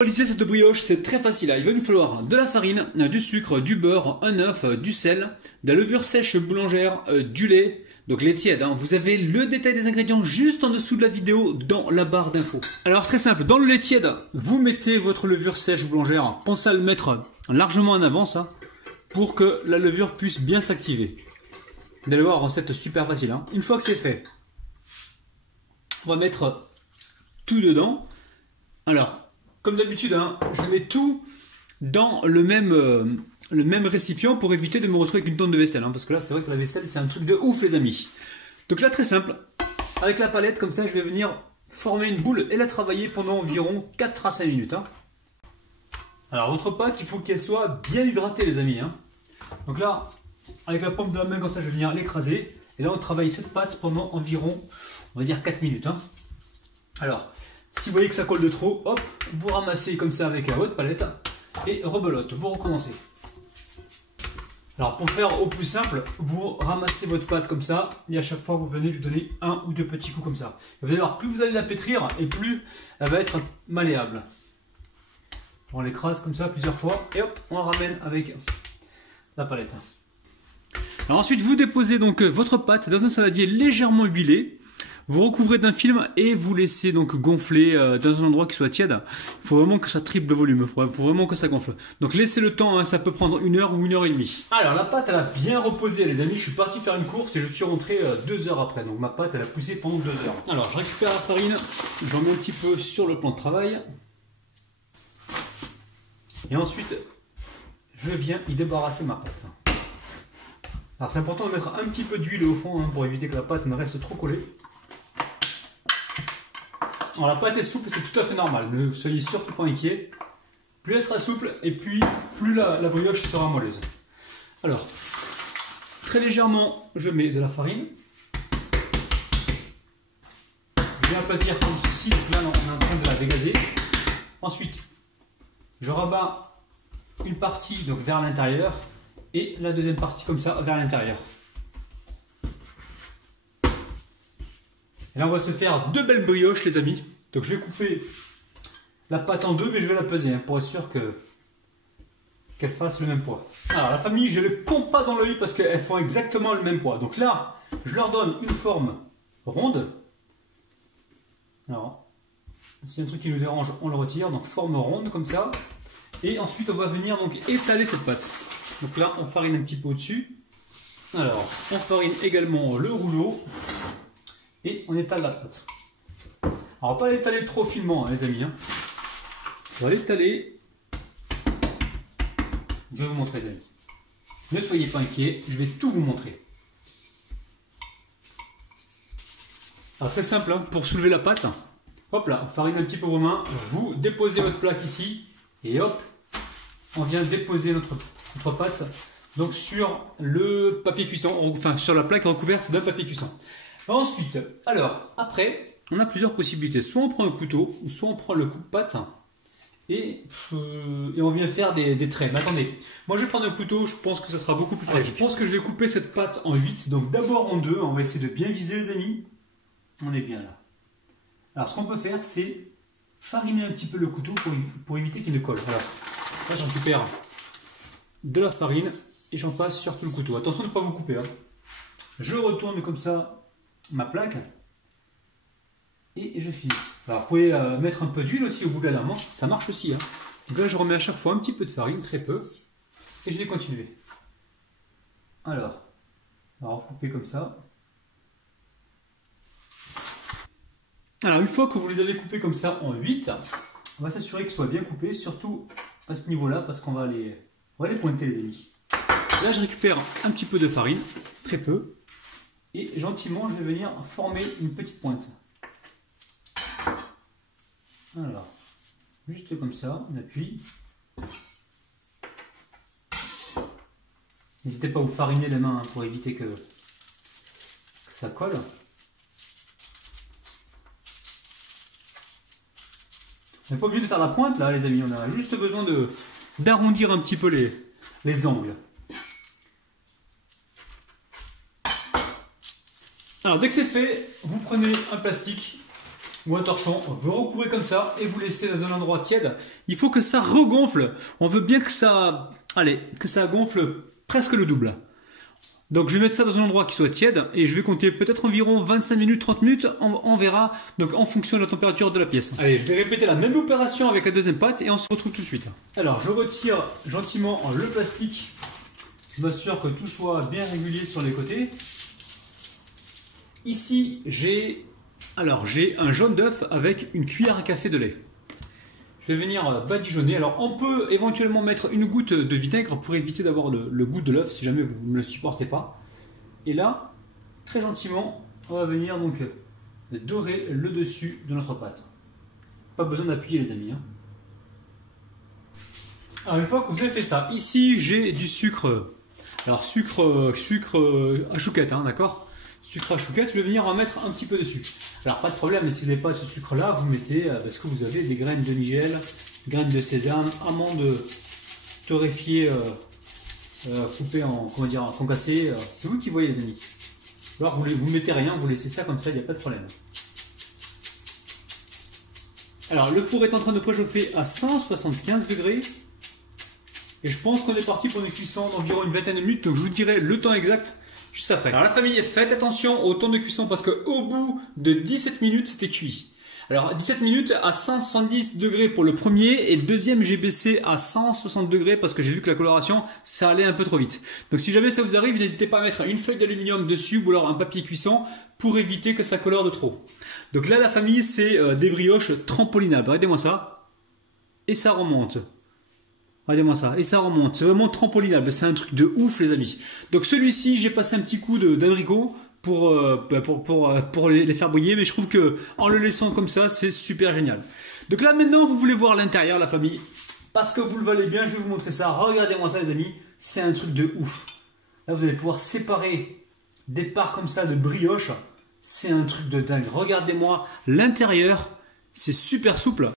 Pour réaliser cette brioche, c'est très facile. Il va nous falloir de la farine, du sucre, du beurre, un œuf, du sel, de la levure sèche boulangère, du lait, donc lait tiède. Vous avez le détail des ingrédients juste en dessous de la vidéo dans la barre d'infos. Alors très simple, dans le lait tiède, vous mettez votre levure sèche boulangère. Pensez à le mettre largement en avant, ça, pour que la levure puisse bien s'activer. Vous allez voir, recette super facile. Une fois que c'est fait, on va mettre tout dedans. Alors, comme d'habitude, je mets tout dans le même récipient pour éviter de me retrouver avec une tonne de vaisselle. Parce que là, c'est vrai que la vaisselle, c'est un truc de ouf, les amis. Donc là, très simple. Avec la palette, comme ça, je vais venir former une boule et la travailler pendant environ 4 à 5 minutes. Alors, votre pâte, il faut qu'elle soit bien hydratée, les amis. Donc là, avec la paume de la main, comme ça, je vais venir l'écraser. Et là, on travaille cette pâte pendant environ, on va dire, 4 minutes. Alors, si vous voyez que ça colle de trop, hop, vous ramassez comme ça avec votre palette et rebelote, vous recommencez. Alors pour faire au plus simple, vous ramassez votre pâte comme ça et à chaque fois vous venez lui donner un ou deux petits coups comme ça. Et vous allez voir, plus vous allez la pétrir et plus elle va être malléable. On l'écrase comme ça plusieurs fois et hop, on la ramène avec la palette. Alors ensuite vous déposez donc votre pâte dans un saladier légèrement huilé. Vous recouvrez d'un film et vous laissez donc gonfler dans un endroit qui soit tiède. Il faut vraiment que ça triple le volume, il faut vraiment que ça gonfle. Donc laissez le temps, ça peut prendre 1 heure ou 1 heure et demie. Alors la pâte elle a bien reposé les amis, je suis parti faire une course et je suis rentré 2 heures après. Donc ma pâte elle a poussé pendant 2 heures. Alors je récupère la farine, j'en mets un petit peu sur le plan de travail. Et ensuite je viens y débarrasser ma pâte. Alors c'est important de mettre un petit peu d'huile au fond pour éviter que la pâte ne reste trop collée. Alors la pâte est souple, c'est tout à fait normal, ne soyez surtout pas inquiet. Plus elle sera souple et puis plus la brioche sera moelleuse. Alors, très légèrement, je mets de la farine. Je viens aplatir comme ceci, donc là on est en train de la dégazer. Ensuite, je rabats une partie donc vers l'intérieur et la deuxième partie comme ça vers l'intérieur. Et là, on va se faire 2 belles brioches, les amis. Donc, je vais couper la pâte en 2, mais je vais la peser pour être sûr qu'elle fasse le même poids. Alors, la famille, j'ai le compas dans l'œil parce qu'elles font exactement le même poids. Donc là, je leur donne une forme ronde. Alors, s'il y a un truc qui nous dérange, on le retire. Donc, forme ronde comme ça. Et ensuite, on va venir donc étaler cette pâte. Donc là, on farine un petit peu au-dessus. Alors, on farine également le rouleau. Et on étale la pâte. Alors pas l'étaler trop finement les amis. On va l'étaler. Je vais vous montrer les amis. Ne soyez pas inquiets, je vais tout vous montrer. Alors très simple, pour soulever la pâte, hop là, on farine un petit peu vos mains, vous déposez votre plaque ici, et hop, on vient déposer notre pâte donc sur le papier cuisson, enfin sur la plaque recouverte d'un papier cuisson. Ensuite, alors, après, on a plusieurs possibilités. Soit on prend un couteau, soit on prend le coupe-pâte et on vient faire des traits. Mais attendez, moi je vais prendre un couteau, je pense que ça sera beaucoup plus pratique. Je pense que je vais couper cette pâte en 8, donc d'abord en 2, on va essayer de bien viser les amis. On est bien là. Alors ce qu'on peut faire, c'est fariner un petit peu le couteau pour éviter qu'il ne colle. Voilà. Là j'en récupère de la farine et j'en passe sur tout le couteau. Attention de ne pas vous couper. Je retourne comme ça ma plaque et je finis. Alors vous pouvez mettre un peu d'huile aussi au bout de la lame, ça marche aussi. Donc là je remets à chaque fois un petit peu de farine, très peu, et je vais continuer. Alors on va couper comme ça. Alors une fois que vous les avez coupés comme ça en 8, on va s'assurer qu'ils soient bien coupés, surtout à ce niveau là parce qu'on va les pointer les amis. Là je récupère un petit peu de farine, très peu. Et gentiment, je vais venir former une petite pointe. Alors, juste comme ça, on appuie. N'hésitez pas à vous fariner les mains pour éviter que ça colle. On n'est pas obligé de faire la pointe là, les amis. On a juste besoin d'arrondir un petit peu les angles. Alors dès que c'est fait, vous prenez un plastique ou un torchon, vous recouvrez comme ça et vous laissez dans un endroit tiède. Il faut que ça regonfle. On veut bien que ça, allez, que ça gonfle presque le double. Donc je vais mettre ça dans un endroit qui soit tiède et je vais compter peut-être environ 25 minutes, 30 minutes, on verra donc en fonction de la température de la pièce. Allez, je vais répéter la même opération avec la deuxième pâte et on se retrouve tout de suite. Alors je retire gentiment le plastique, je m'assure que tout soit bien régulier sur les côtés. Ici j'ai un jaune d'œuf avec une cuillère à café de lait. Je vais venir badigeonner. Alors on peut éventuellement mettre une goutte de vinaigre pour éviter d'avoir le goût de l'œuf si jamais vous ne le supportez pas. Et là, très gentiment, on va venir donc dorer le dessus de notre pâte. Pas besoin d'appuyer les amis. Alors une fois que vous avez fait ça, ici j'ai du sucre. Alors sucre à chouquette, d'accord? Sucre à chouquette, je vais venir en mettre un petit peu dessus. Alors pas de problème, si vous n'avez pas ce sucre là, vous mettez, parce que vous avez des graines de nigel, graines de sésame, amandes torréfiées, coupées en, comment dire, concassées, c'est vous qui voyez les amis. Alors vous mettez rien, vous laissez ça comme ça, il n'y a pas de problème. Alors le four est en train de préchauffer à 175 degrés. Et je pense qu'on est parti pour une cuisson d'environ une vingtaine de minutes, donc je vous dirai le temps exact juste après. Alors la famille, faites attention au temps de cuisson parce qu'au bout de 17 minutes, c'était cuit. Alors 17 minutes à 170 degrés pour le premier et le deuxième j'ai baissé à 160 degrés parce que j'ai vu que la coloration ça allait un peu trop vite. Donc si jamais ça vous arrive, n'hésitez pas à mettre une feuille d'aluminium dessus ou alors un papier cuisson pour éviter que ça colore de trop. Donc là la famille c'est des brioches trampolinables, regardez-moi ça. Et ça remonte. Regardez-moi ça, et ça remonte, c'est vraiment trampolinable, c'est un truc de ouf les amis. Donc celui-ci, j'ai passé un petit coup d'abricot pour les faire bouillir, mais je trouve que en le laissant comme ça, c'est super génial. Donc là maintenant, vous voulez voir l'intérieur, la famille, parce que vous le valez bien, je vais vous montrer ça. Regardez-moi ça les amis, c'est un truc de ouf. Là, vous allez pouvoir séparer des parts comme ça de brioche, c'est un truc de dingue. Regardez-moi l'intérieur, c'est super souple.